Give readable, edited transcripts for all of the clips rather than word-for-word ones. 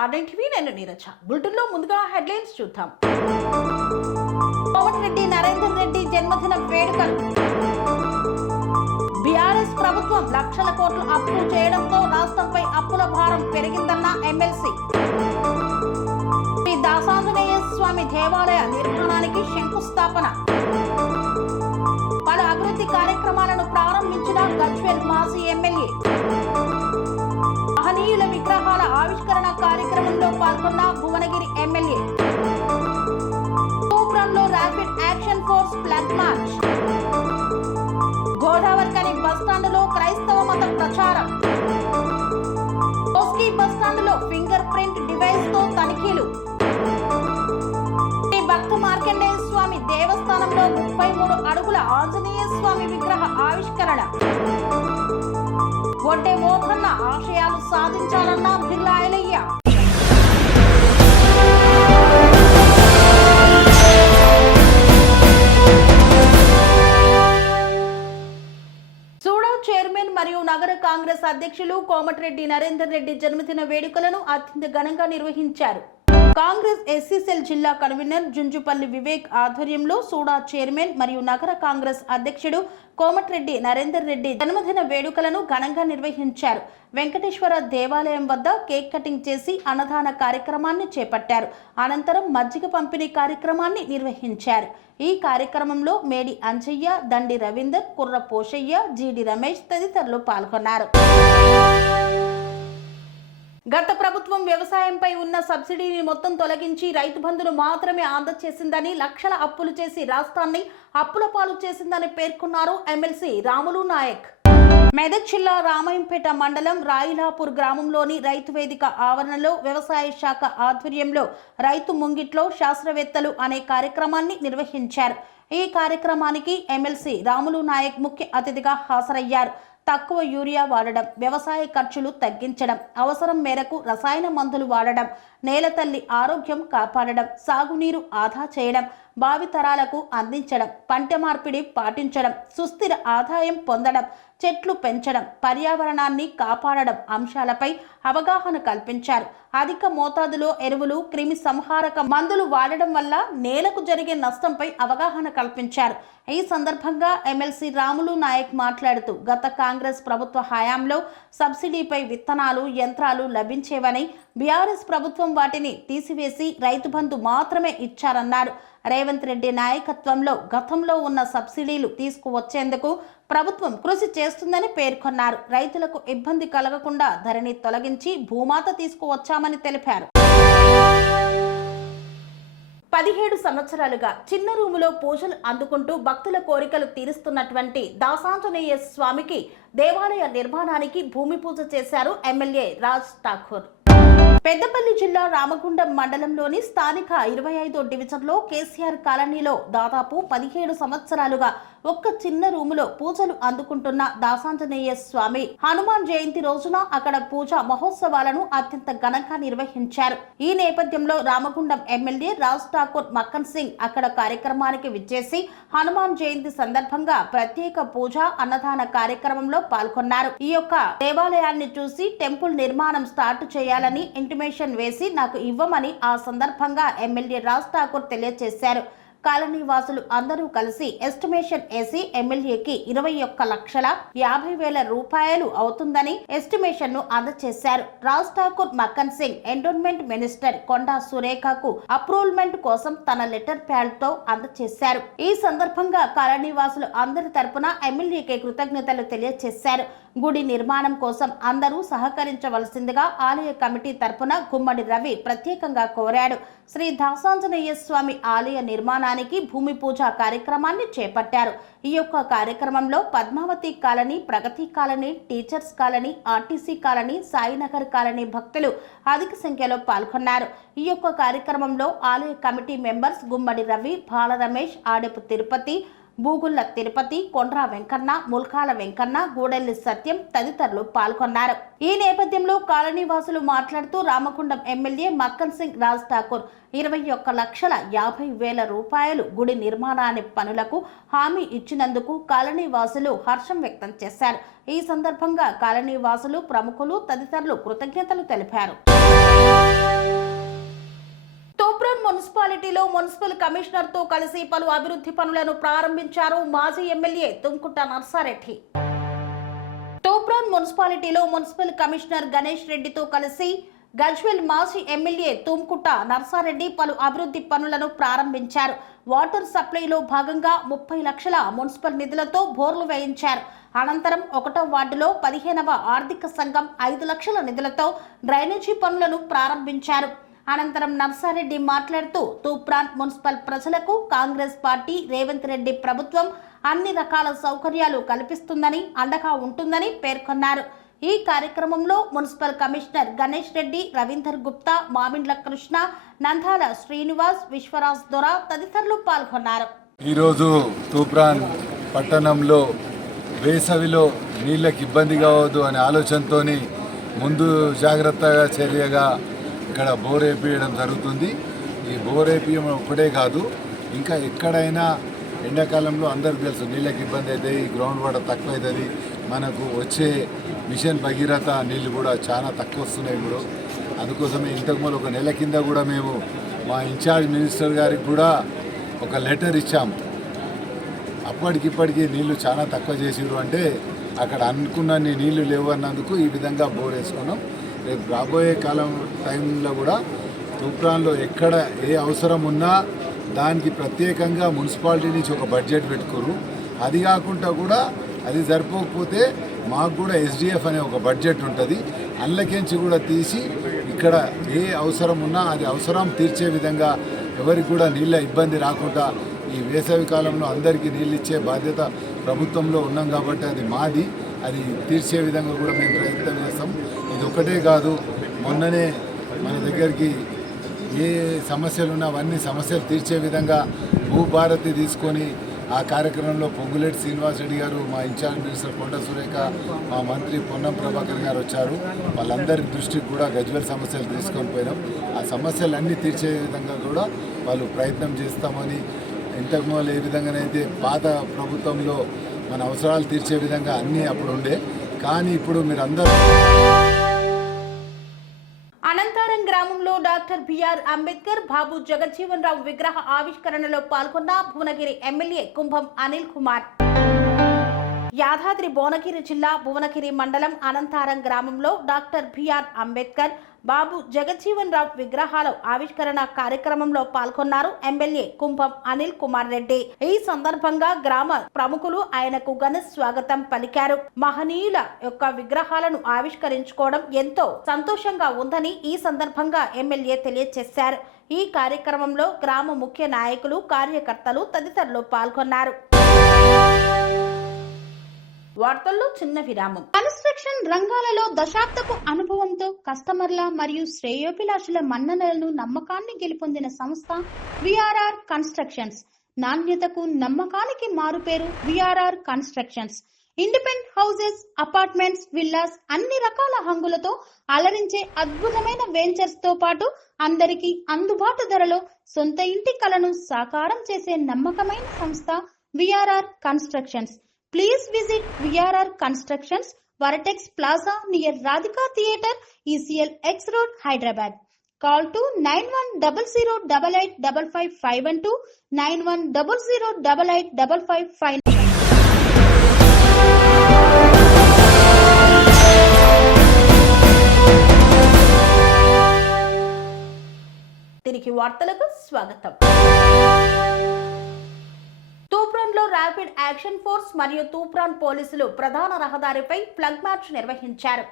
ఆర్డెంటివి నేను నీరజ. బులెటిన్లో ముందుగా హెడ్లైన్స్ చూద్దాం. కోమటిరెడ్డి నరేందర్ రెడ్డి జన్మదిన వేడుకలు. బీఆర్ఎస్ ప్రభుత్వం లక్షల కోట్లు అప్పులు చేయడంతో రాష్ట్రంపై అప్పుల భారం పెరిగిందన్న ఎమ్మెల్సీ. శ్రీ దాసాంజనేయ స్వామి దేవాలయ నిర్మాణానికి శంకుస్థాపన. పలు అభివృద్ధి కార్యక్రమాలను ప్రారంభించిన గజ్వేల్ మాజీ ఎమ్మెల్యే. మహనీయుల విగ్రహాల ఆవిష్కరణ కార్యక్రమంలో పాల్గొన్న భువనగిరి ఎమ్మెల్యే. తూప్రంలో rapid action force flag march. Godavarikhani బస్టాండులో క్రైస్తవ మత ప్రచారం. కోస్గి బస్టాండులో ఫింగర్ ప్రింట్ డివైస్ తో తనిఖీలు. భక్త మార్కండేయ స్వామి దేవస్థానంలో 33 అడుగుల ఆంజనేయ స్వామి విగ్రహ ఆవిష్కరణ. ఒడ్డే మోహన్న ఆశయాలు సాధించాలన్న బిర్లా ఐలయ్య. సూడా చైర్మన్ మరియు నగర కాంగ్రెస్ అధ్యక్షులు కోమటిరెడ్డి నరేందర్ రెడ్డి జన్మదిన వేడుకలను అత్యంత ఘనంగా నిర్వహించారు. కాంగ్రెస్ ఎస్సీసెల్ జిల్లా కన్వీనర్ జుంజుపల్లి వివేక్ ఆధ్వర్యంలో సూడా చైర్మన్ మరియు నగర కాంగ్రెస్ అధ్యక్షుడు కోమటిరెడ్డి నరేందర్ రెడ్డి జన్మదిన వేడుకలను ఘనంగా నిర్వహించారు. వెంకటేశ్వర దేవాలయం వద్ద కేక్ కటింగ్ చేసి అన్నదాన కార్యక్రమాన్ని చేపట్టారు. అనంతరం మజ్జిగ పంపిణీ కార్యక్రమాన్ని నిర్వహించారు. ఈ కార్యక్రమంలో మేడి అంజయ్య, దండి రవీందర్, కుర్ర పోషయ్య, జీడి రమేష్ తదితరులు పాల్గొన్నారు. గత ప్రభుత్వం వ్యవసాయంపై ఉన్న సబ్సిడీని మొత్తం తొలగించి రైతు బంధును మాత్రమే అందజేసిందని, లక్షల అప్పులు చేసి రాష్ట్రాన్ని అప్పుల పాలు చేసిందని పేర్కొన్నారు ఎమ్మెల్సీ రాములు నాయక్. మెదక్ జిల్లా రామాయంపేట మండలం రాయిలాపూర్ గ్రామంలోని రైతు వేదిక ఆవరణలో వ్యవసాయ శాఖ ఆధ్వర్యంలో రైతు ముంగిట్లో శాస్త్రవేత్తలు అనే కార్యక్రమాన్ని నిర్వహించారు. ఈ కార్యక్రమానికి ఎమ్మెల్సీ రాములు నాయక్ ముఖ్య అతిథిగా హాజరయ్యారు. తక్కువ యూరియా వాడడం, వ్యవసాయ ఖర్చులు తగ్గించడం, అవసరం మేరకు రసాయన మందులు వాడడం, నేల తల్లి ఆరోగ్యం కాపాడడం, సాగునీరు ఆదా చేయడం, భావితరాలకు అందించడం, పంట మార్పిడి పాటించడం, సుస్థిర ఆదాయం పొందడం, చెట్లు పెంచడం, పర్యావరణాన్ని కాపాడడం అంశాలపై అవగాహన కల్పించారు. అధిక మోతాదులో ఎరువులు, క్రిమి సంహారక మందులు వాడడం వల్ల నేలకు జరిగే నష్టంపై అవగాహన కల్పించారు. ఈ సందర్భంగా ఎమ్మెల్సీ రాములు నాయక్ మాట్లాడుతూ గత కాంగ్రెస్ ప్రభుత్వ హయాంలో సబ్సిడీపై విత్తనాలు, యంత్రాలు లభించేవని, బీఆర్ఎస్ ప్రభుత్వం వాటిని తీసివేసి రైతు బంధు మాత్రమే ఇచ్చారన్నారు. రేవంత్ రెడ్డి నాయకత్వంలో గతంలో ఉన్న సబ్సిడీలు తీసుకువచ్చేందుకు ప్రభుత్వం కృషి చేస్తుందని పేర్కొన్నారు. రైతులకు ఇబ్బంది కలగకుండా ధరణి తొలగించి భూమాత తీసుకువచ్చామని తెలిపారు. 17 సంవత్సరాలుగా చిన్న రూములో పూజలు అందుకుంటూ భక్తుల కోరికలు తీరుస్తున్నటువంటి దాసాంజనేయ స్వామికి దేవాలయ నిర్మాణానికి భూమి పూజ చేశారు ఎమ్మెల్యే రాజ్ ఠాకూర్. పెద్దపల్లి జిల్లా రామగుండం మండలంలోని స్థానిక 25వ డివిజన్లో కేసీఆర్ కాలనీలో దాదాపు 17 సంవత్సరాలుగా ఒక్క చిన్న రూములో పూజలు అందుకుంటున్న దాసాంజనేయ స్వామి హనుమాన్ జయంతి రోజున అక్కడ పూజా మహోత్సవాలను అత్యంత ఘనంగా నిర్వహించారు. ఈ నేపథ్యంలో రామగుండం ఎమ్మెల్యే రాజ్ ఠాకూర్ మక్కన్ సింగ్ అక్కడ కార్యక్రమానికి విచ్చేసి హనుమాన్ జయంతి సందర్భంగా ప్రత్యేక పూజ, అన్నదాన కార్యక్రమంలో పాల్గొన్నారు. ఈ యొక్క దేవాలయాన్ని చూసి టెంపుల్ నిర్మాణం స్టార్ట్ చేయాలని ఇంటిమేషన్ వేసి నాకు ఇవ్వమని ఆ సందర్భంగా ఎమ్మెల్యే రాజ్ ఠాకూర్ తెలియజేశారు. కాలనీ వాసులు అందరూ కలిసి ఎస్టిమేషన్ వేసి ఎమ్మెల్యేకి 21,50,000 రూపాయలు అవుతుందని ఎస్టిమేషన్ ను అందజేశారు. రాజ్ ఠాకూర్ మక్కన్ సింగ్ ఎండోన్మెంట్ మినిస్టర్ కొండా సురేఖకు అప్రూవల్మెంట్ కోసం తన లెటర్ ప్యాడ్ తో అందజేశారు. ఈ సందర్భంగా కాలనీ వాసులు అందరి తరపున ఎమ్మెల్యేకి కృతజ్ఞతలు తెలియజేశారు. గుడి నిర్మాణం కోసం అందరూ సహకరించవలసిందిగా ఆలయ కమిటీ తరపున గుమ్మడి రవి ప్రత్యేకంగా కోరాడు. శ్రీ దాసాంజనేయ స్వామి ఆలయ నిర్మాణానికి భూమి పూజ కార్యక్రమాన్ని చేపట్టారు. ఈ యొక్క కార్యక్రమంలో Padmavathi colony, Pragathi colony, teachers colony, RTC colony, Sainagar colony భక్తులు అధిక సంఖ్యలో పాల్గొన్నారు. ఈ యొక్క కార్యక్రమంలో ఆలయ కమిటీ మెంబర్స్ గుమ్మడి రవి, బాల రమేష్, ఆడెపు తిరుపతి, బూగుళ్ల తిరుపతి, కొండ్రా వెంకన్న, ముల్కాల వెంకన్న, గూడెల్లి సత్యం తదితరులు పాల్గొన్నారు. ఈ నేపథ్యంలో కాలనీవాసులు మాట్లాడుతూ రామగుండం ఎమ్మెల్యే మక్కన్ సింగ్ రాజ్ ఠాకూర్ 21,50,000 రూపాయలు గుడి నిర్మాణాన్ని పనులకు హామీ ఇచ్చినందుకు కాలనీవాసులు హర్షం వ్యక్తం చేశారు. ఈ సందర్భంగా కాలనీవాసులు, ప్రముఖులు తదితరులు కృతజ్ఞతలు తెలిపారు. తూప్రాన్ మున్సిపాలిటీలో మున్సిపల్ కమిషనర్ తో కలిసి పలు అభివృద్ధి పనులను ప్రారంభించారు మాజీ ఎమ్మెల్యే తుమ్కుట నర్సారెడ్డి. తూప్రాన్ మున్సిపాలిటీలో మున్సిపల్ కమిషనర్ గణేష్ రెడ్డితో కలిసి గజ్వేల్ మాజీ ఎమ్మెల్యే తుమ్కుట నర్సారెడ్డి పలు అభివృద్ధి పనులను ప్రారంభించారు. వాటర్ సప్లైలో భాగంగా 30 లక్షల మున్సిపల్ నిధులతో బోర్లు వేయించారు. అనంతరం 1వ వార్డులో 15వ ఆర్థిక సంఘం 5 లక్షల నిధులతో డ్రైనేజీ పనులను ప్రారంభించారు. అనంతరం నర్సారెడ్డి మాట్లాడుతూ తూప్రాన్ మున్సిపల్ ప్రజలకు కాంగ్రెస్ పార్టీ రేవంత్ రెడ్డి ప్రభుత్వం అన్ని రకాల సౌకర్యాలు కల్పిస్తుందని, అండగా ఉంటుందని పేర్కొన్నారు. ఈ కార్యక్రమంలో మున్సిపల్ కమిషనర్ గణేష్ రెడ్డి, రవీందర్ గుప్తా, మామిండ్ల కృష్ణ, నందాల శ్రీనివాస్, విశ్వరాజ్ దొర తదితరులు పాల్గొన్నారు. ఈరోజు తూప్రాన్ పట్టణంలో వేసవిలో నీళ్ళకి ఇబ్బంది కావద్దు అనే ఆలోచనతో ముందు జాగ్రత్తగా చర్యగా ఇక్కడ బోర్ వేపించడం జరుగుతుంది. ఈ బోర్ వేపించడం ఒకటే కాదు, ఇంకా ఎక్కడైనా ఎండాకాలంలో అందరికీ తెలుసు నీళ్ళకి ఇబ్బంది అవుతాయి, గ్రౌండ్ వాటర్ తక్కువ అవుతుంది. మనకు వచ్చే మిషన్ భగీరథ నీళ్ళు కూడా చాలా తక్కువ వస్తున్నాయి ఇప్పుడు. అందుకోసమే ఇంతకుముందు 1 నెల కింద కూడా మేము మా ఇన్ఛార్జ్ మినిస్టర్ గారికి కూడా ఒక లెటర్ ఇచ్చాము. అప్పటికిప్పటికీ నీళ్లు చాలా తక్కువ చేసిరు అంటే అక్కడ అనుకున్నన్ని నీళ్లు లేవన్నందుకు ఈ విధంగా బోర్ వేసుకున్నాం. రేపు రాబోయే కాలం టైంలో కూడా తూప్రాన్లో ఎక్కడ ఏ అవసరం ఉన్నా దానికి ప్రత్యేకంగా మున్సిపాలిటీ నుంచి ఒక బడ్జెట్ పెట్టుకోరు. అది కాకుండా కూడా అది సరిపోకపోతే మాకు కూడా SDF అనే ఒక బడ్జెట్ ఉంటుంది. అందులోకించి కూడా తీసి ఇక్కడ ఏ అవసరం ఉన్నా అది అవసరం తీర్చే విధంగా ఎవరికి కూడా నీళ్ళ ఇబ్బంది రాకుండా ఈ వేసవి కాలంలో అందరికీ నీళ్ళు ఇచ్చే బాధ్యత ప్రభుత్వంలో ఉన్నాం కాబట్టి అది మాది, అది తీర్చే విధంగా కూడా మేము ప్రయత్నం చేస్తాం. ఇది ఒకటే కాదు, మొన్ననే మన దగ్గరికి ఏ సమస్యలు ఉన్నా అవన్నీ సమస్యలు తీర్చే విధంగా భూభారతి తీసుకొని ఆ కార్యక్రమంలో పొంగులేటి శ్రీనివాస్ రెడ్డి గారు, మా ఇన్ఛార్జ్ మినిస్టర్ కొండ సురేఖ, మా మంత్రి పొన్నం ప్రభాకర్ గారు వచ్చారు. వాళ్ళందరి దృష్టికి కూడా గజ్వేల్ సమస్యలు తీసుకొని పోయినాం. ఆ సమస్యలన్నీ తీర్చే విధంగా కూడా వాళ్ళు ప్రయత్నం చేస్తామని, ఇంతకుముందు ఏ విధంగానైతే పాత ప్రభుత్వంలో మన అవసరాలు తీర్చే విధంగా అన్నీ అప్పుడు ఉండే, కానీ ఇప్పుడు మీరందరూ. అనంతారం గ్రామంలో డాక్టర్ బిఆర్ అంబేద్కర్, బాబు జగజ్జీవన్ రావు విగ్రహ ఆవిష్కరణలో పాల్గొన్న భువనగిరి ఎమ్మెల్యే కుంభం అనిల్ కుమార్. యాదాద్రి భువనగిరి జిల్లా భువనగిరి మండలం అనంతారం గ్రామంలో డాక్టర్ బిఆర్ అంబేద్కర్, బాబు జగజ్జీవన్ రావు విగ్రహాల ఆవిష్కరణ కార్యక్రమంలో పాల్గొన్నారు ఎమ్మెల్యే కుంభం అనిల్ కుమార్ రెడ్డి. ఈ సందర్భంగా గ్రామ ప్రముఖులు ఆయనకు ఘన స్వాగతం పలికారు. మహనీయుల యొక్క విగ్రహాలను ఆవిష్కరించుకోవడం ఎంతో సంతోషంగా ఉందని ఈ సందర్భంగా ఎమ్మెల్యే తెలియజేశారు. ఈ కార్యక్రమంలో గ్రామ ముఖ్య నాయకులు, కార్యకర్తలు తదితరులు పాల్గొన్నారు. వార్తల్లో చిన్న విరామం. కన్స్ట్రక్షన్ రంగాలలో దశాబ్దపు అనుభవంతో కస్టమర్ల మరియు శ్రేయోభిలాషుల మన్ననలను, నమ్మకాన్ని గెలుపొందిన సంస్థ విఆర్ఆర్ కన్స్ట్రక్షన్స్. నాణ్యతకు, నమ్మకానికి మారుపేరు VRR constructions. Independent houses, apartments, villas అన్ని రకాల హంగులతో అలరించే అద్భుతమైన వెంచర్స్ తో పాటు అందరికీ అందుబాటు ధరలో సొంత ఇంటి కలను సాకారం చేసే నమ్మకమైన సంస్థ VRR constructions. Please visit VRR Constructions, Varatex Plaza near Radhika Theatre, ECL X Road, Hyderabad. Call to 9100885551 9100885559. తిరిగి వార్తలకు స్వాగతం. తూప్రాన్లో ర్యాపిడ్ యాక్షన్ ఫోర్స్ మరియు తూప్రాన్ పోలీసులు ప్రధాన రహదారిపై ఫ్లాగ్ మార్చ్ నిర్వహించారు.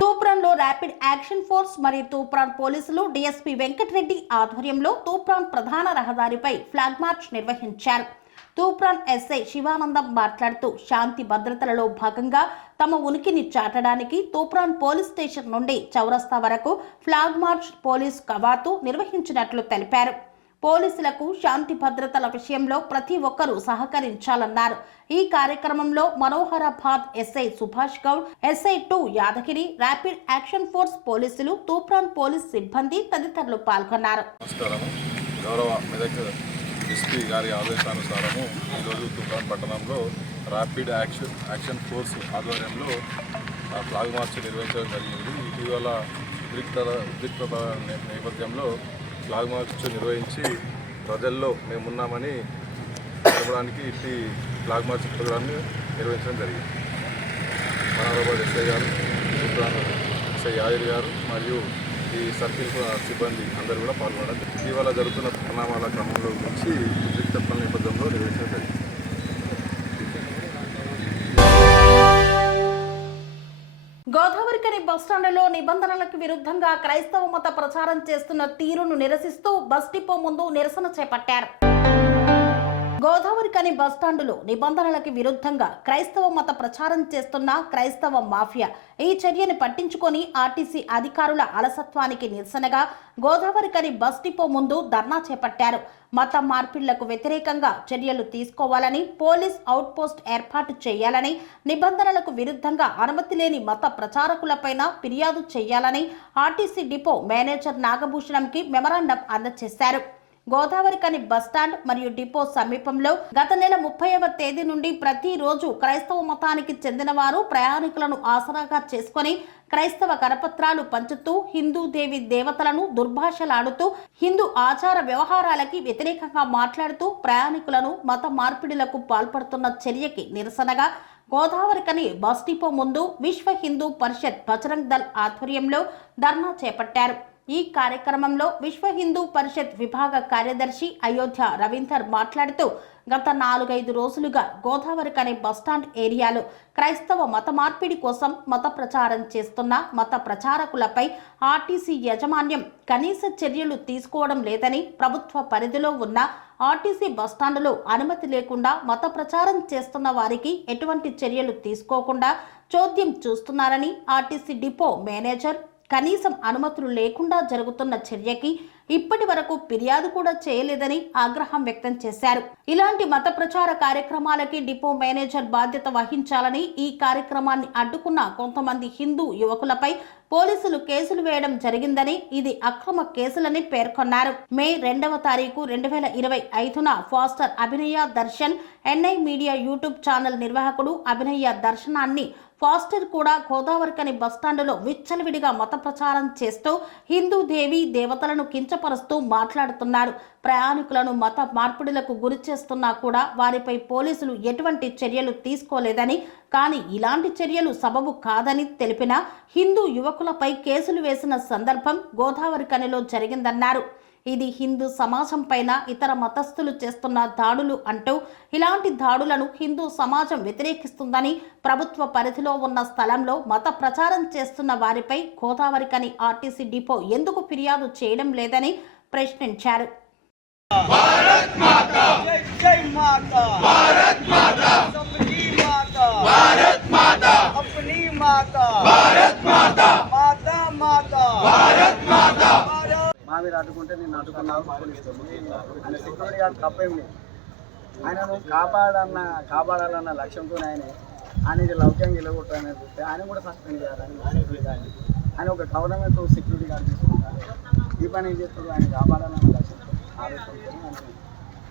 తూప్రాన్లో ర్యాపిడ్ యాక్షన్ ఫోర్స్ మరియు తూప్రాన్ పోలీసులు డిఎస్పీ వెంకటరెడ్డి ఆధ్వర్యంలో తూప్రాన్ ప్రధాన రహదారిపై ఫ్లాగ్ మార్చ్ నిర్వహించారు. తూప్రాన్ ఎస్ఐ శివానందం మాట్లాడుతూ శాంతి భద్రతలలో భాగంగా తమ ఉనికిని చాటడానికి తూప్రాన్ పోలీస్ స్టేషన్ నుండి చౌరస్తా వరకు ఫ్లాగ్ మార్చ్, పోలీస్ కవాతు నిర్వహించినట్లు తెలిపారు. పోలీసులకు శాంతి భద్రతల విషయంలో ప్రతి ఒక్కరూ సహకరించాలన్నారు. ఈ కార్యక్రమంలో Manoharabad SI Subhash Goud, SI 2 Yadagiri, rapid action force పోలీసులు, తూప్రాన్ పోలీస్ సిబ్బంది తదితరులు పాల్గొన్నారు. నమస్కారం. గౌరవ మెదక్ ఎస్పీ గారి ఆదేశానుసారము ఈరోజు తూప్రాన్ పట్టణంలో ర్యాపిడ్ యాక్షన్ ఫోర్స్ ఆధ్వర్యంలో ఫ్లాగ్ మార్చ్ నిర్వహించడం జరిగింది. ఇటీవల ఉద్రిక్తత నేపథ్యంలో ఫ్లాగ్ మార్చ్ నిర్వహించి ప్రజల్లో మేమున్నామని చెప్పడానికి ఇట్టి ఫ్లాగ్ మార్చ్ ప్రోగ్రామ్ని నిర్వహించడం జరిగింది. మనోహరాబాద్ ఎస్ఐ గారు, తూప్రాన్ ఎస్ఐ యాదగిరి గారు మరియు ఈ సర్కిల్ సిబ్బంది అందరూ కూడా పాల్గొనడం. ఇటీవల జరుగుతున్న పరిణామాల క్రమంలో నుంచి ఉద్రిక్తత నేపథ్యంలో నిర్వహించడం జరిగింది. గోదావరికని బస్టాండ్లో నిబంధనలకు విరుద్ధంగా క్రైస్తవ మత ప్రచారం చేస్తున్న తీరును నిరసిస్తూ బస్ డిపో ముందు నిరసన చేపట్టారు. గోదావరికని బస్టాండులో నిబంధనలకు విరుద్ధంగా క్రైస్తవ మత ప్రచారం చేస్తున్న క్రైస్తవ మాఫియా ఈ చర్యను పట్టించుకొని ఆర్టీసీ అధికారుల అలసత్వానికి నిరసనగా గోదావరికని బస్ డిపో ముందు ధర్నా చేపట్టారు. మత మార్పిళ్లకు వ్యతిరేకంగా చర్యలు తీసుకోవాలని, పోలీస్ అవుట్ పోస్ట్ ఏర్పాటు చేయాలని, నిబంధనలకు విరుద్ధంగా అనుమతి లేని మత ప్రచారకులపైన ఫిర్యాదు చేయాలని ఆర్టీసీ డిపో మేనేజర్ నాగభూషణంకి మెమరాండం అందజేశారు. గోదావరికని బస్టాండ్ మరియు డిపో సమీపంలో గత నెల 30వ తేదీ నుండి ప్రతిరోజు క్రైస్తవ మతానికి చెందిన వారు ప్రయాణికులను ఆసరాగా చేసుకుని క్రైస్తవ కరపత్రాలు పంచుతూ హిందూ దేవి దేవతలను దుర్భాషలాడుతూ హిందూ ఆచార వ్యవహారాలకి వ్యతిరేకంగా మాట్లాడుతూ ప్రయాణికులను మత మార్పిడులకు పాల్పడుతున్న చర్యకి నిరసనగా గోదావరికని బస్ డిపో ముందు విశ్వ హిందూ పరిషత్ బజరంగ్ దళ్ ఆధ్వర్యంలో ధర్నా చేపట్టారు. ఈ కార్యక్రమంలో విశ్వ హిందూ పరిషత్ విభాగ కార్యదర్శి అయోధ్య రవీందర్ మాట్లాడుతూ గత 4-5 రోజులుగా గోదావరికని బస్టాండ్ ఏరియాలో క్రైస్తవ మత మార్పిడి కోసం మత ప్రచారం చేస్తున్న మత ప్రచారకులపై ఆర్టీసీ యాజమాన్యం కనీస చర్యలు తీసుకోవడం లేదని, ప్రభుత్వ పరిధిలో ఉన్న ఆర్టీసీ బస్టాండులో అనుమతి లేకుండా మత ప్రచారం చేస్తున్న వారికి ఎటువంటి చర్యలు తీసుకోకుండా చోద్యం చూస్తున్నారని, ఆర్టీసీ డిపో మేనేజర్ కనీసం అనుమతులు లేకుండా జరుగుతున్న చర్యకి ఇప్పటి వరకు ఫిర్యాదు కూడా చేయలేదని ఆగ్రహం వ్యక్తం చేశారు. ఇలాంటి మత ప్రచార కార్యక్రమాలకి డిపో మేనేజర్ బాధ్యత వహించాలని, ఈ కార్యక్రమాన్ని అడ్డుకున్న కొంతమంది హిందూ యువకులపై పోలీసులు కేసులు వేయడం జరిగిందని, ఇది అక్రమ కేసులని పేర్కొన్నారు. మే 2వ తారీఖు 2025న pastor Abhinaya Darshan NI media YouTube channel నిర్వాహకుడు అభినయ దర్శనాన్ని ఫాస్టర్ కూడా గోదావరికని బస్టాండులో విచ్చలవిడిగా మత ప్రచారం చేస్తూ హిందూ దేవి దేవతలను కించపరుస్తూ మాట్లాడుతున్నారు. ప్రయాణికులను మత మార్పిడులకు గురి చేస్తున్నా కూడా వారిపై పోలీసులు ఎటువంటి చర్యలు తీసుకోలేదని, కానీ ఇలాంటి చర్యలు సబబు కాదని తెలిపిన హిందూ యువకులపై కేసులు వేసిన సందర్భం గోదావరికనిలో జరిగిందన్నారు. ఇది హిందూ సమాజం పైన ఇతర మతస్థులు చేస్తున్న దాడులు అంటూ ఇలాంటి దాడులను హిందూ సమాజం వ్యతిరేకిస్తుందని, ప్రభుత్వ పరిధిలో ఉన్న స్థలంలో మత ప్రచారం చేస్తున్న వారిపై గోదావరికని ఆర్టీసీ డిపో ఎందుకు ఫిర్యాదు చేయడం లేదని ప్రశ్నించారు. भारत माता जय जय माता भारत माता सबकी माता भारत माता अपनी माता भारत माता माता माता भारत माता మీరు అడ్డుకుంటే నేను అడ్డుకున్నాను ఆయన సెక్యూరిటీ గార్డ్ తప్పేం లేదు. ఆయనను కాపాడాలన్న లక్ష్యంతో ఆయన ఇది లౌక్యంగా వెళ్ళగొట్టాలని చూస్తే ఆయన కూడా సస్పెండ్ చేయాలని సెక్యూరిటీ గార్డ్. ఆయన ఒక గవర్నమెంట్ సెక్యూరిటీ గార్డ్ తీసుకుంటారు. ఈ పని ఏం చేస్తారు, ఆయన కాపాడాలన్న లక్ష్యంతో ఆలోచించుకొని ఆయన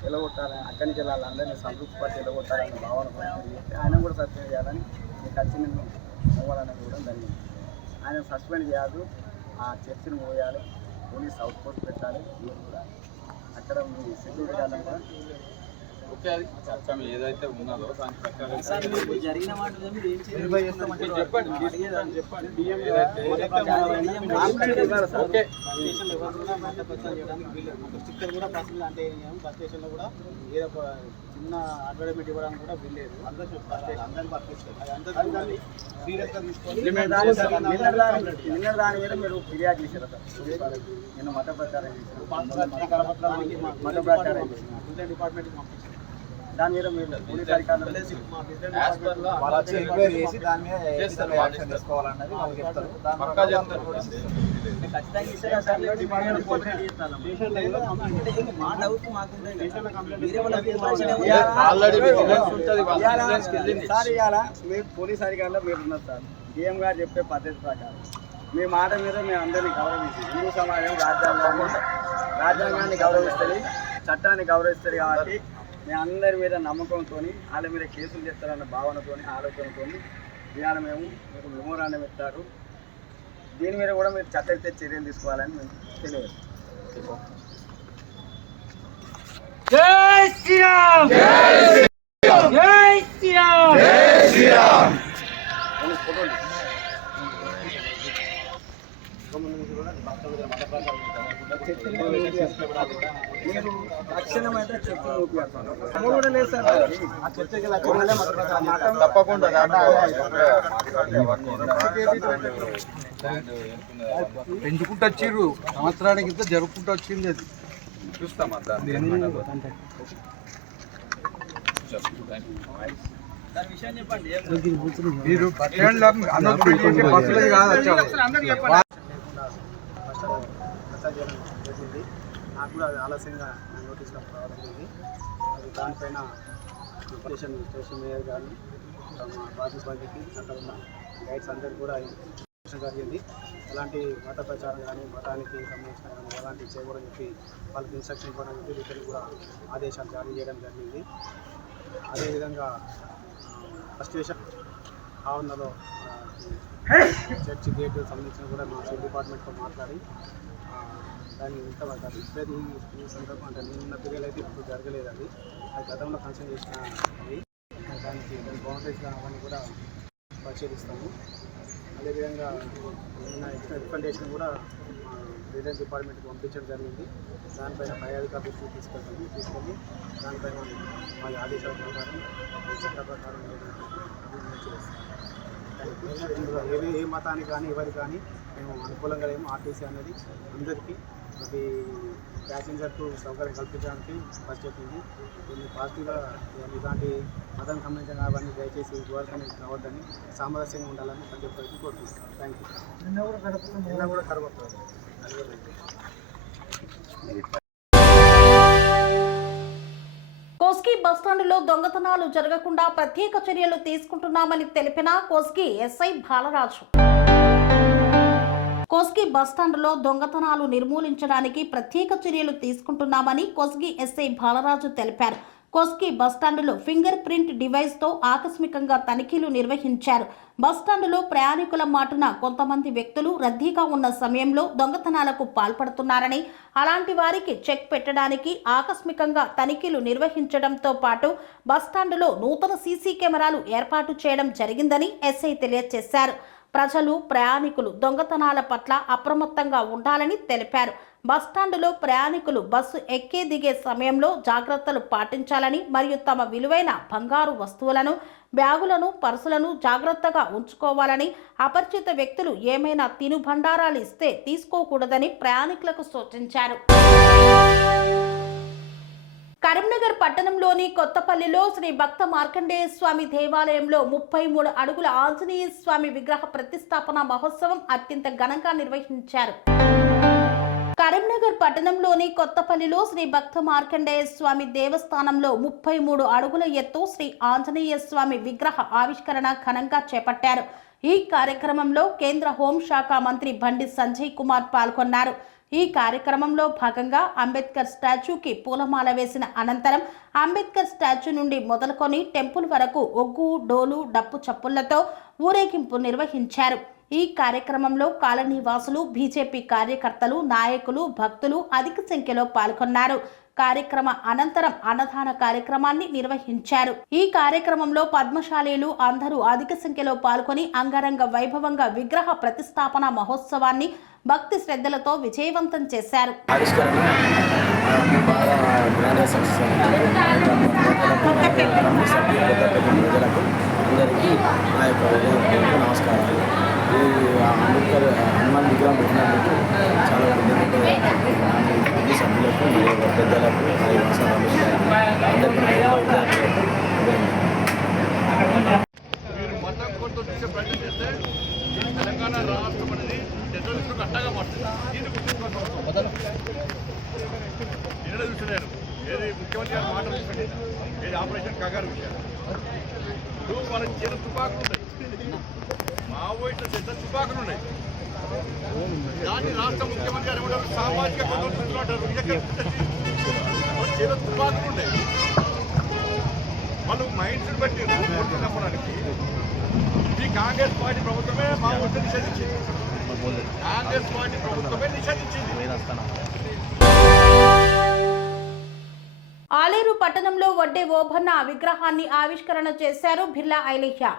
వెళ్ళగొట్టాలని, అక్కడి నుంచి వెళ్ళాలి అందరినీ సంతృప్తిపరిచి వెళ్ళగొట్టాలన్న భావన చేస్తే ఆయన కూడా సస్పెండ్ చేయాలని మీకు వచ్చి నేను పోవాలని కూడా జరిగింది. ఆయన సస్పెండ్ చేయదు, ఆ చర్చను పోయాలి, పోలీస్ అవుట్ పోస్ట్ పెట్టాలి. మీరు కూడా అక్కడ మీ సెక్యూరిటీ గార్డ్ కూడా ఓకే, అది చట్టం ఏదైతే ఉన్నదో దాని ప్రకారం జరిగిన స్టిక్కర్ కూడా బస్సులు అంటే బస్ స్టేషన్లో కూడా ఏదో చిన్న అడ్వర్టైజ్మెంట్ ఇవ్వడానికి కూడా వీల్లేదు. అందరూ సీరియస్గా తీసుకోవాలి. నిన్న దాని మీద మీరు ఫిర్యాదు చేశారు సార్. నేను మత ప్రచారం చేశాను, మత ప్రచారం చేసిన డిపార్ట్మెంట్కి పంపించాను. దాని మీద మీరు పోలీస్ అధికారులు వాళ్ళు వచ్చి ఎంక్వైరీ చేసి దాని మీద యాక్షన్ తీసుకోవాలన్నది వాళ్ళు చెప్తారు. దాని ప్రకారం ఖచ్చితంగా ఇస్తారా సార్? డిపార్ట్మెంట్ కోఆర్డినేట్ చేస్తాను. మా డౌట్ మాకు సార్ ఇవాళ మీరు పోలీస్ అధికారులు మీరు ఉన్నారు సార్. డిఎం గారు చెప్పే పద్ధతి ప్రకారం మీ మాట మీద మేము అందరినీ గౌరవించి హిందూ సమాజం రాజ్యాంగాన్ని గౌరవిస్తుంది, చట్టాన్ని గౌరవిస్తుంది. కాబట్టి మీ అందరి మీద నమ్మకంతో వాళ్ళ మీద కేసులు చేస్తారన్న భావనతో ఆలోచనతో ఇవాళ మేము మీకు మెమోరాండం ఇస్తారు. దీని మీద కూడా మీరు చట్టరీత్యా చర్యలు తీసుకోవాలని మేము తెలియజేస్తాం. జై శ్రీరామ్ జై శ్రీరామ్ జై శ్రీరామ్. మీరు లక్షణం అయితే చెట్లు చూపిస్తాను కూడా లేదు సార్. ఆ చర్చకి తప్పకుండా పెంచుకుంటూ వచ్చిర్రు, సంవత్సరానికి ఇంత జరుపుకుంటూ వచ్చింది. అది చూస్తామా విషయం చెప్పండి. మీరు బస్ స్టాండ్ బస్సులు కాదు వచ్చారు. జరిగింది. నాకు కూడా అది ఆలస్యంగా నోటీస్లో రావడం జరిగింది. అది దానిపైన స్టేషన్ మేయర్ కానీ మా ట్రాఫిక్ వాళ్ళకి అక్కడ ఉన్న గైడ్స్ అందరికీ కూడా జరిగింది. ఎలాంటి మత ప్రచారం కానీ మతానికి సంబంధించిన కానీ ఎలాంటివి చేయకూడదని చెప్పి వాళ్ళకి ఇన్స్ట్రక్షన్ కూడా చెప్పి రిటర్న్ కూడా ఆదేశాలు జారీ చేయడం జరిగింది. అదేవిధంగా ఫస్ట్ స్టేషన్ ఆవరణలో చర్చి గేట్ సంబంధించిన కూడా మా సివిల్ డిపార్ట్మెంట్తో మాట్లాడి దాన్ని ఇంతవరకు ఇప్పుడైతే ఈ సందర్భం అంటే నిన్న పీరియడ్ అయితే ఇప్పుడు జరగలేదు. అది గతంలో కన్సల్ట్ చేసిన అవి దానికి బౌండరీస్ అవన్నీ కూడా పరిశీలిస్తాము. అదేవిధంగా నిన్న ఇచ్చిన రికమెండేషన్ కూడా రిటర్న్ డిపార్ట్మెంట్కి పంపించడం జరిగింది. దానిపైన పై అధికారులు తీసుకొని దానిపైన మా ఆదేశాల ప్రకారం చట్ట ప్రకారం చేస్తాం. ఏ మతానికి కానీ ఎవరికి కానీ మేము అనుకూలంగా లేము. ఆర్టీసీ అనేది అందరికీ అది ప్యాసింజర్కు సౌకర్యం కల్పించడానికి పరిస్థితుంది. దీన్ని పాజిటివ్గా ఇలాంటి మతానికి సంబంధించిన అవన్నీ దయచేసి ఇదివరకు రావద్దని సామరస్యంగా ఉండాలని ప్రతి ఒక్కరికి కోరుకుంటున్నాను. Thank you. నిన్న కూడా కరవతుంది. కోస్గి బస్టాండులో దొంగతనాలు జరగకుండా ప్రత్యేక చర్యలు తీసుకుంటున్నామని తెలిపిన కోస్గి ఎస్ఐ బాలరాజు. కోస్గి బస్టాండులో దొంగతనాలు నిర్మూలించడానికి ప్రత్యేక చర్యలు తీసుకుంటున్నామని కోస్గి ఎస్ఐ బాలరాజు తెలిపారు. కోస్గి బస్టాండులో ఫింగర్ ప్రింట్ డివైస్తో ఆకస్మికంగా తనిఖీలు నిర్వహించారు. బస్టాండులో ప్రయాణికుల మాటున కొంతమంది వ్యక్తులు రద్దీగా ఉన్న సమయంలో దొంగతనాలకు పాల్పడుతున్నారని, అలాంటి వారికి చెక్ పెట్టడానికి ఆకస్మికంగా తనిఖీలు నిర్వహించడంతో పాటు బస్టాండులో నూతన సీసీ కెమెరాలు ఏర్పాటు చేయడం జరిగిందని ఎస్ఐ తెలియజేశారు. ప్రజలు, ప్రయాణికులు దొంగతనాల పట్ల అప్రమత్తంగా ఉండాలని తెలిపారు. బస్టాండులో ప్రయాణికులు బస్సు ఎక్కే దిగే సమయంలో జాగ్రత్తలు పాటించాలని మరియు తమ విలువైన బంగారు వస్తువులను, బ్యాగులను, పర్సులను జాగ్రత్తగా ఉంచుకోవాలని, అపరిచిత వ్యక్తులు ఏమైనా తినుబండారాలు ఇస్తే తీసుకోకూడదని ప్రయాణికులకు సూచించారు. కరీంనగర్ పట్టణంలోని కొత్తపల్లిలో శ్రీ భక్త మార్కండేయ స్వామి దేవాలయంలో 33 అడుగుల ఆంజనేయ స్వామి విగ్రహ ప్రతిష్టాపన మహోత్సవం అత్యంత ఘనంగా నిర్వహించారు. కరీంనగర్ పట్టణంలోని కొత్తపల్లిలో శ్రీ భక్త మార్కండేయ స్వామి దేవస్థానంలో 33 అడుగుల ఎత్తు శ్రీ ఆంజనేయ స్వామి విగ్రహ ఆవిష్కరణ ఘనంగా చేపట్టారు. ఈ కార్యక్రమంలో కేంద్ర హోంశాఖ మంత్రి బండి సంజయ్ కుమార్ పాల్గొన్నారు. ఈ కార్యక్రమంలో భాగంగా అంబేద్కర్ స్టాచ్యూకి పూలమాల వేసిన అనంతరం అంబేద్కర్ స్టాచ్యూ నుండి మొదలుకొని టెంపుల్ వరకు ఒగ్గు, డోలు, డప్పు చప్పుళ్లతో ఊరేగింపు నిర్వహించారు. ఈ కార్యక్రమంలో కాలనీ వాసులు, బీజేపీ కార్యకర్తలు, నాయకులు, భక్తులు అధిక సంఖ్యలో పాల్గొన్నారు. కార్యక్రమ అనంతరం అన్నదాన కార్యక్రమాన్ని నిర్వహించారు. ఈ కార్యక్రమంలో పద్మశాలీలు అందరూ అధిక సంఖ్యలో పాల్గొని అంగరంగ వైభవంగా విగ్రహ ప్రతిష్టాపన మహోత్సవాన్ని భక్తి శ్రద్ధలతో విజయవంతం చేశారు. నమస్కారాలు. ఈ అంబేద్కర్ హనుమాన్ విగ్రహం పెట్టినందుకు చాలా సభ్యులకు మరియు పెద్దలకు మరియు అందరికీ ఇది ఆపరేషన్ కగారు విషయం. ఇప్పుడు మన చిన్న తుపాకులు ఉన్నాయి, మావోయిస్టులు చిన్న తుపాకులు ఉన్నాయి. దాన్ని రాష్ట్ర ముఖ్యమంత్రి గారు ఏమంటారు, సామాజిక భద్రతలు అంటారు. చిన్న తుపాకులు ఉన్నాయి, వాళ్ళు మైండ్స్ బట్టి చెప్పడానికి ఈ కాంగ్రెస్ పార్టీ ప్రభుత్వమే మావోయిస్టులు నిషేధించింది. కాంగ్రెస్ పార్టీ ప్రభుత్వమే నిషేధించింది. ఆలేరు పట్టణంలో వడ్డే ఓబన్న విగ్రహాన్ని ఆవిష్కరణ చేశారు బిర్లా ఐలయ్య.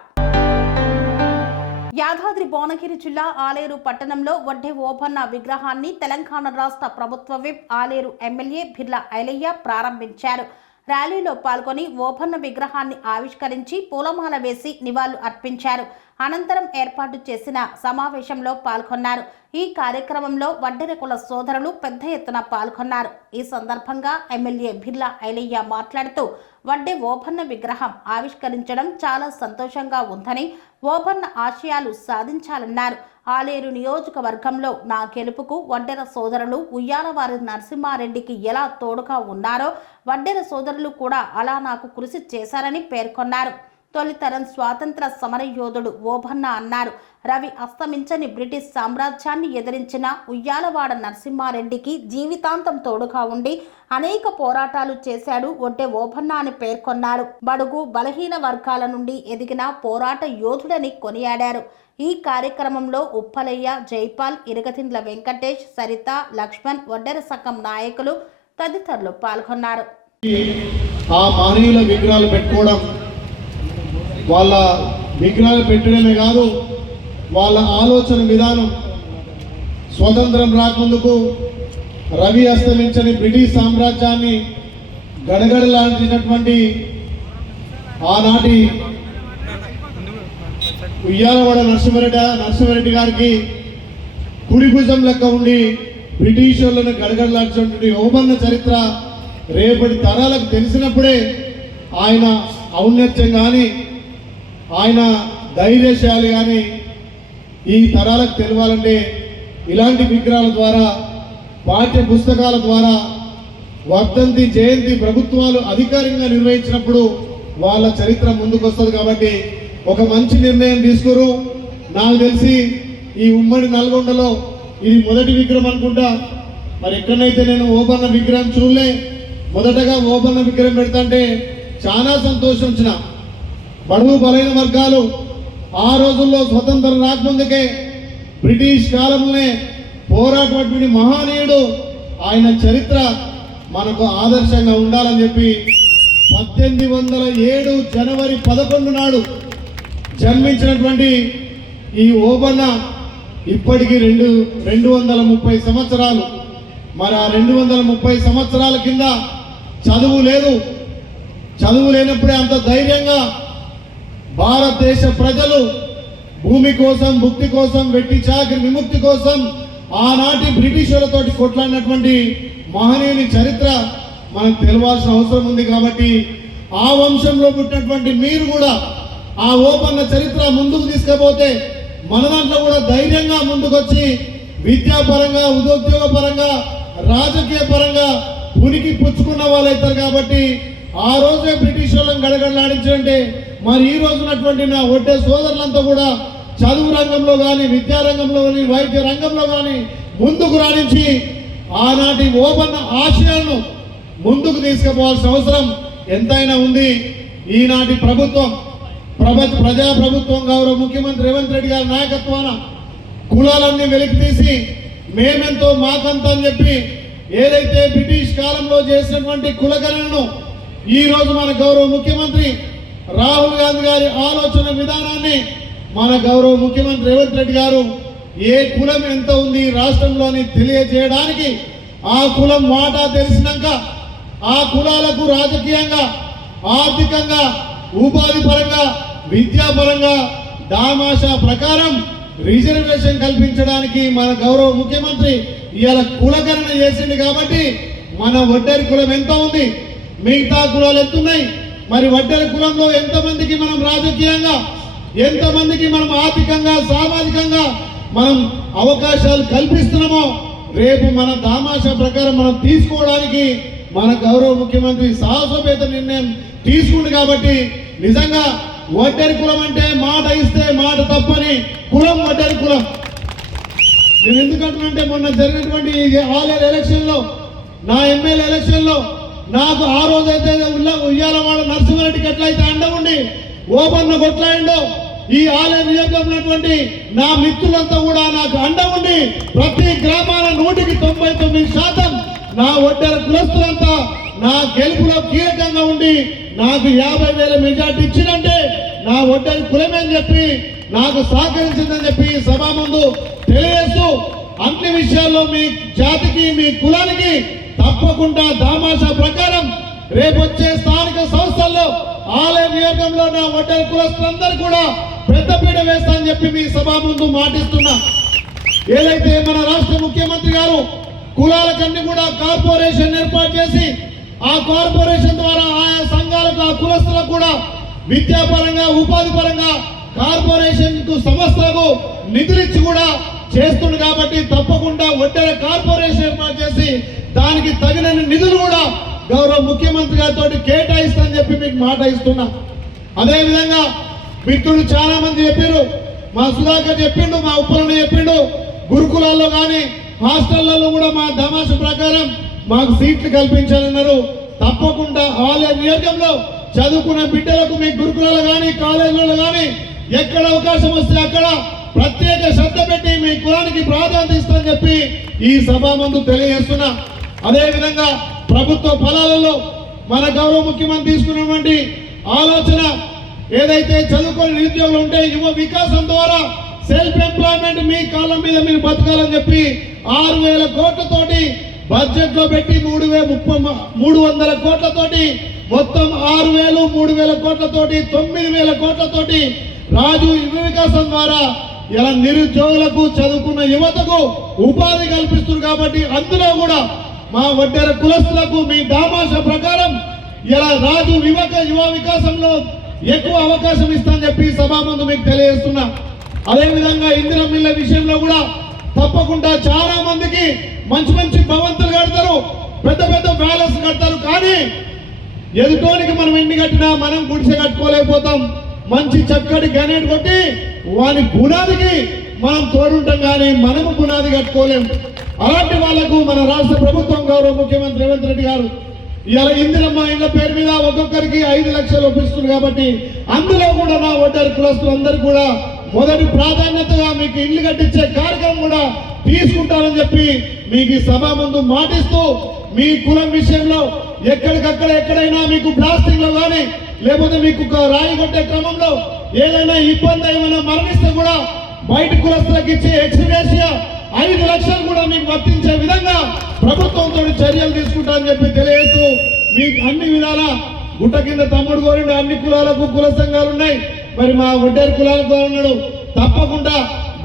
యాదాద్రి భువనగిరి జిల్లా ఆలేరు పట్టణంలో వడ్డే ఓబన్న విగ్రహాన్ని తెలంగాణ రాష్ట్ర ప్రభుత్వ విప్ ఆలేరు ఎమ్మెల్యే బిర్లా ఐలయ్య ప్రారంభించారు. ర్యాలీలో పాల్గొని ఓబన్న విగ్రహాన్ని ఆవిష్కరించి పూలమాల వేసి నివాళులు అర్పించారు. అనంతరం ఏర్పాటు చేసిన సమావేశంలో పాల్గొన్నారు. ఈ కార్యక్రమంలో వడ్డెర కుల సోదరులు పెద్ద ఎత్తున పాల్గొన్నారు. ఈ సందర్భంగా ఎమ్మెల్యే బిర్లా ఐలయ్య మాట్లాడుతూ వడ్డే ఓబన్న విగ్రహం ఆవిష్కరించడం చాలా సంతోషంగా ఉందని, ఓబన్న ఆశయాలు సాధించాలన్నారు. ఆలేరు నియోజకవర్గంలో నా గెలుపుకు వడ్డెర సోదరులు ఉయ్యాలవారి నరసింహారెడ్డికి ఎలా తోడుగా ఉన్నారో వడ్డెర సోదరులు కూడా అలా నాకు కృషి చేశారని పేర్కొన్నారు. తొలితరం స్వాతంత్ర సమరయోధుడు ఓబన్న అన్నారు. రవి అస్తమించని బ్రిటిష్ సామ్రాజ్యాన్ని ఎదిరించిన ఉయ్యాలవాడ నరసింహారెడ్డికి జీవితాంతం తోడుగా ఉండి అనేక పోరాటాలు చేశాడు వడ్డే ఓబన్న అని పేర్కొన్నారు. బడుగు బలహీన వర్గాల నుండి ఎదిగిన పోరాట యోధుడని కొనియాడారు. ఈ కార్యక్రమంలో ఉప్పలయ్య, జైపాల్, ఇరగతిండ్ల వెంకటేష్, సరిత, లక్ష్మణ్, వడ్డెర సంఘం నాయకులు తదితరులు పాల్గొన్నారు. ఆ మహనీయుల విగ్రహాలు పెట్టుకోవడం, వాళ్ళ విగ్రహాలు పెట్టడమే కాదు, వాళ్ళ ఆలోచన విధానం స్వతంత్రం రాకముందుకు రవి అస్తమించని బ్రిటిష్ సామ్రాజ్యాన్ని గడగడలాంటినటువంటి ఆనాటి ఉయ్యాలవాడ నరసింహారెడ్డి గారికి కుడి భుజం లెక్క ఉండి బ్రిటిష్ వాళ్ళను గడగడలాంటినటువంటి ఓబన్న చరిత్ర రేపటి తరాలకు తెలిసినప్పుడే ఆయన ఔన్నత్యం కానీ ఆయన ధైర్యశాలి కానీ ఈ తరాలకు తెలవాలంటే ఇలాంటి విగ్రహాల ద్వారా, పాఠ్య పుస్తకాల ద్వారా, వర్ధంతి జయంతి ప్రభుత్వాలు అధికారికంగా నిర్వహించినప్పుడు వాళ్ళ చరిత్ర ముందుకు వస్తుంది. కాబట్టి ఒక మంచి నిర్ణయం తీసుకురు. నాకు తెలిసి ఈ ఉమ్మడి నల్గొండలో ఇది మొదటి విగ్రహం అనుకుంటా. మరి ఎక్కడైతే నేను ఓబన్న విగ్రహం చూడలే, మొదటగా ఓబన్న విగ్రహం పెడతాంటే చాలా సంతోషించిన. బడుగు బలైన వర్గాలు ఆ రోజుల్లో స్వతంత్రం రాకముందుకే బ్రిటిష్ కాలంలోనే పోరాటటువంటి మహానీయుడు. ఆయన చరిత్ర మనకు ఆదర్శంగా ఉండాలని చెప్పి 1807 జనవరి 11 నాడు జన్మించినటువంటి ఈ ఓబన్న ఇప్పటికీ 230 సంవత్సరాలు. మరి ఆ 230 సంవత్సరాల కింద చదువు లేదు. చదువు లేనప్పుడే అంత ధైర్యంగా భారతదేశ ప్రజలు భూమి కోసం, భుక్తి కోసం, వెట్టి చాకరి విముక్తి కోసం ఆనాటి బ్రిటిషర్లతోటి కొట్లాడినటువంటి మహనీయుని చరిత్ర మనకు తెలవాల్సిన అవసరం ఉంది. కాబట్టి ఆ వంశంలో పుట్టినటువంటి మీరు కూడా ఆ ఓబన్న చరిత్ర ముందుకు తీసుకపోతే మన దాంట్లో కూడా ధైర్యంగా ముందుకొచ్చి విద్యాపరంగా, ఉద్యోగ పరంగా, రాజకీయ పరంగా ఉనికి పుచ్చుకున్న వాళ్ళు అవుతారు. కాబట్టి ఆ రోజే బ్రిటిష్ వాళ్ళని గడగడలాడించాలంటే మరి ఈ రోజున్నటువంటి నా వడ్డే సోదరులంతా కూడా చదువు రంగంలో కానీ, విద్యారంగంలో కానీ, వైద్య రంగంలో కానీ ముందుకు రాణించి ఆనాటి ఓబన్న ఆశయాలను ముందుకు తీసుకుపోవాల్సిన అవసరం ఎంతైనా ఉంది. ఈనాటి ప్రభుత్వం ప్రజాప్రభుత్వం గౌరవ ముఖ్యమంత్రి రేవంత్ రెడ్డి గారి నాయకత్వాన కులాలన్నీ వెలికి తీసి మేమెంతో మాకంత అని చెప్పి ఏదైతే బ్రిటిష్ కాలంలో చేసినటువంటి కులగణనను ఈ రోజు మన గౌరవ ముఖ్యమంత్రి రాహుల్ గాంధీ గారి ఆలోచన విధానాన్ని మన గౌరవ ముఖ్యమంత్రి రేవంత్ రెడ్డి గారు ఏ కులం ఎంత ఉంది రాష్ట్రంలోని తెలియజేయడానికి ఆ కులం వాటా తెలిసినాక ఆ కులాలకు రాజకీయంగా, ఆర్థికంగా, ఉపాధి పరంగా, విద్యాపరంగా దామాషా ప్రకారం రిజర్వేషన్ కల్పించడానికి మన గౌరవ ముఖ్యమంత్రి ఇవాళ కులగణన చేసింది. కాబట్టి మన వడ్డెరి కులం ఎంత ఉంది, మిగతా కులాలు ఎంతున్నాయి, మరి వడ్డెరి కులంలో ఎంతమందికి మనం రాజకీయంగా, ఎంతమందికి మనం ఆర్థికంగా, సామాజికంగా మనం అవకాశాలు కల్పిస్తున్నామో రేపు మన దామాషా ప్రకారం మనం తీసుకోవడానికి మన గౌరవ ముఖ్యమంత్రి సాహసోపేత నిర్ణయం తీసుకుంది కాబట్టి నిజంగా ఒడ్డరి కులం అంటే మాట ఇస్తే మాట తప్పని కులం ఒడ్డరి కులం. నేను ఎందుకంటున్నంటే మొన్న జరిగినటువంటి ఆలేరు ఎలక్షన్లో, నా ఎమ్మెల్యే ఎలక్షన్లో నాకు ఆ రోజైతే ఉయ్యాలవాడ నరసింహారెడ్డికి ఎట్లయితే అండ ఉండి ఓబన్న కొట్లాయిండో, ఈ ఆలయ నియోజకమైనటువంటి నా మిత్రులంతా కూడా నాకు అండ ఉండి ప్రతి గ్రామాల 99% నా ఒడ్డెర కులస్తులంతా నా గెలుపులో కీలకంగా ఉండి నాకు 50,000 మెజార్టీ ఇచ్చినంటే నా ఒడ్డెర కులమే అని చెప్పి నాకు సహకరించిందని చెప్పి సభ ముందు తెలియజేస్తూ, అన్ని విషయాల్లో మీ జాతికి మీ కులానికి తప్పకుండా దామాషా ప్రకారం రేపు వచ్చే స్థానిక సంస్థల్లో ఆలయ నియోజకంలో నా ఒడ్డెర కులస్తులందరూ కూడా పెద్దపీట వేస్తా అని చెప్పి మీ సభ ముందు మాటిస్తున్నా. ఏదైతే మన రాష్ట్ర ముఖ్యమంత్రి గారు కులాలకన్నీ కూడా కార్పొరేషన్ ఏర్పాటు చేసి ఆ కార్పొరేషన్ ద్వారా ఆయా సంఘాలకు ఆ కులస్తులకు కూడా విద్యాపరంగా ఉపాధి పరంగా కార్పొరేషన్ కు సంస్థలకు నిధులిచ్చి కూడా చేస్తుంది కాబట్టి తప్పకుండా ఒడ్డెర కార్పొరేషన్ ఏర్పాటు చేసి దానికి తగిన నిధులు కూడా గౌరవ ముఖ్యమంత్రి గారితో కేటాయిస్తానని చెప్పి మీకు మాట ఇస్తున్నా. అదేవిధంగా మిత్రులు చాలా మంది చెప్పారు, మా సుధాకర్ చెప్పిండు, మా ఉప్పలన్న చెప్పిండు, గురుకులాల్లో కానీ హాస్టళ్లలో కూడా మా దమాష ప్రకారం మాకు సీట్లు కల్పించాలన్నారు. తప్పకుండా ఆలయ నియోజకంలో చదువుకున్న బిడ్డలకు మీ గురుకులాలు కానీ కాలేజీలలో కానీ ఎక్కడ అవకాశం వస్తే అక్కడ ప్రత్యేక శ్రద్ధ పెట్టి మీ కులానికి ప్రాధాన్యత ఇస్తామని చెప్పి ఈ సభ ముందు తెలియజేస్తున్నా. అదేవిధంగా ప్రభుత్వ ఫలాలలో మన గౌరవ ముఖ్యమంత్రి తీసుకున్నటువంటి ఆలోచన ఏదైతే చదువుకొని నిరుద్యోగులు ఉంటే యువ వికాసం ద్వారా సెల్ఫ్ ఎంప్లాయ్మెంట్ మీ కాలం మీద మీరు బతకాలని చెప్పి 6,000 కోట్లతోటి బడ్జెట్ లో పెట్టి 300 కోట్లతోటి మొత్తం 6,000 3,000 కోట్లతోటి 9,000 కోట్లతోటి రాజు యువ వికాసం ద్వారా ఇలా నిరుద్యోగులకు చదువుకున్న యువతకు ఉపాధి కల్పిస్తున్నారు. కాబట్టి అందులో కూడా మా ఒడ్డెర కులస్తులకు మీ దామాష ప్రకారం ఇలా రాజు యువ వికాసంలో ఎక్కువ అవకాశం ఇస్తానని చెప్పి సభా ముందు మీకు తెలియజేస్తున్నా. అదేవిధంగా ఇందిరమ్మ ఇళ్ల విషయంలో కూడా తప్పకుండా చాలా మందికి మంచి మంచి భవంతులు కడతారు, పెద్ద పెద్ద ప్యాలెస్ కడతారు. కానీ ఎదుటోనికి మనం ఎన్ని కట్టినా మనం గుడిసె కట్టుకోలేకపోతాం. మంచి చక్కటి గనేట్ కొట్టి వాని పునాదికి మనం తోడుంటాం కానీ మనము పునాది కట్టుకోలేం. అలాంటి వాళ్లకు మన రాష్ట్ర ప్రభుత్వం గౌరవ ముఖ్యమంత్రి రేవంత్ రెడ్డి గారు ఇలా ఇందిరమ్మ ఇళ్ల పేరు మీద ఒక్కొక్కరికి 5 లక్షలు ఒప్పిస్తుంది. కాబట్టి అందులో కూడా నా ఒడ్డెర కులస్తులందరూ కూడా మొదటి ప్రాధాన్యతగా మీకు ఇల్లు కట్టించే కార్యక్రమం కూడా తీసుకుంటారని చెప్పి మీకు సభ ముందు మాటిస్తూ, మీ కులం విషయంలో ఎక్కడైనా మీకు బ్లాస్టింగ్ లో కానీ లేకపోతే మీకు రాయి కొట్టే క్రమంలో ఏదైనా ఇబ్బంది ఏమైనా మరణిస్తే కూడా బయట కులస్తులకు ఇచ్చే ఎక్స్గ్రేషియా 5 లక్షలు కూడా మీకు వర్తించే విధంగా ప్రభుత్వంతో చర్యలు తీసుకుంటారని చెప్పి తెలియజేస్తూ, మీకు అన్ని విధాల గుట్ట కింద తమ్ముడు కోరిండు, అన్ని కులాలకు కుల సంఘాలు ఉన్నాయి, మరి మా ఒడ్డెర కులాలకు ఉన్నాడు. తప్పకుండా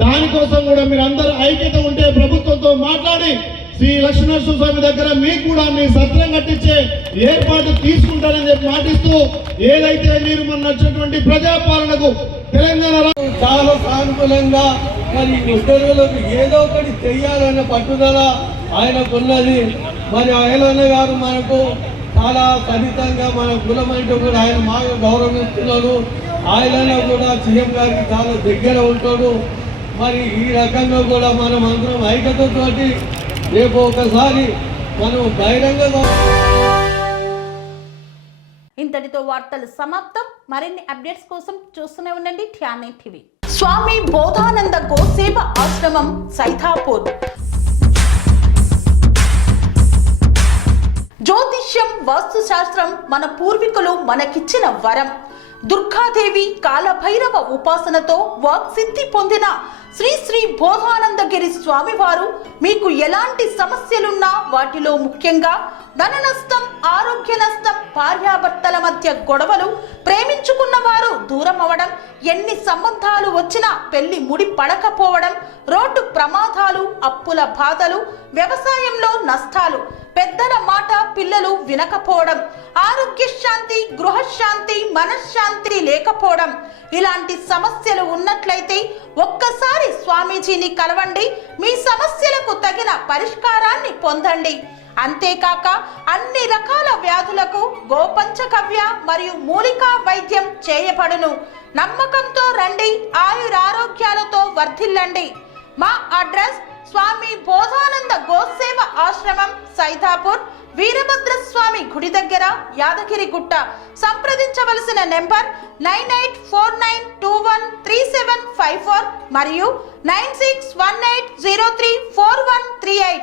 దానికోసం కూడా మీరు అందరూ ఐక్యత ఉంటే ప్రభుత్వంతో మాట్లాడి శ్రీ లక్ష్మీనరసింహ స్వామి దగ్గర మీకు కూడా మీ సత్రం కట్టించే ఏర్పాటు తీసుకుంటారని చెప్పి మాటిస్తూ, ఏదైతే మీరు మొన్న వచ్చినటువంటి ప్రజాపాలనకు తెలంగాణ చాలా సానుకూలంగా మరి ఉద్యోగులకు ఏదో ఒకటి చెయ్యాలనే పట్టుదల ఆయనకున్నది. మరి ఆయన గారు మనకు చాలా ఖచ్చితంగా మన కులమంటూ కూడా ఆయన మాకు గౌరవిస్తున్నాడు. ఆయన కూడా సీఎం గారికి చాలా దగ్గర ఉంటాడు. మరి ఈ రకంగా కూడా మనం అందరం ఐక్యతతోటి రేపు ఒకసారి మనం బహిరంగంగా. ఇంతటితో వార్తలు సమాప్తం. మరిన్ని అప్డేట్స్ కోసం చూస్తూనే ఉండండి TRN టీవీ. స్వామి బోధానంద గోసేవ ఆశ్రమం సైథాపూర్. జ్యోతిష్యం, వాస్తుశాస్త్రం మన పూర్వీకులు మనకిచ్చిన వరం. దుర్గాదేవి, కాలభైరవ ఉపాసనతో వాక్సిద్ధి పొందిన శ్రీ శ్రీ బోధానందగిరి స్వామివారు మీకు ఎలాంటి సమస్యలున్నా, వాటిలో ముఖ్యంగా ధన నష్టం, ఆరోగ్య నష్టం, భార్యాభర్తల మధ్య గొడవలు, ప్రేమించుకున్న వారు దూరం అవడం, ఎన్ని సంబంధాలు వచ్చినా పెళ్లి ముడి పడకపోవడం, రోడ్డు ప్రమాదాలు, అప్పుల బాధలు, వ్యవసాయంలో నష్టాలు, పెద్దల మాట పిల్లలు వినకపోవడం, ఆరోగ్య శాంతి, గృహశాంతి, మనశ్శాంతి లేకపోవడం, ఇలాంటి సమస్యలు ఉన్నట్లయితే ఒక్కసారి స్వామీజీని కలవండి. మీ సమస్యలకు తగిన పరిష్కారాన్ని పొందండి. అంతేకాక అన్ని రకాల వ్యాధులకు గోపంచకవ్య మరియు మూలికా వైద్యం చేయబడును. నమ్మకంతో రండి, ఆయురారోగ్యాలతో వర్ధిల్లండి. మా అడ్రస్ స్వామి బోధానంద గోసేవ ఆశ్రమం, సైదాపూర్, వీరభద్రస్వామి గుడి దగ్గర, యాదగిరిగుట్ట. సంప్రదించవలసిన నెంబర్ 9849213754 మరియు 9618034138.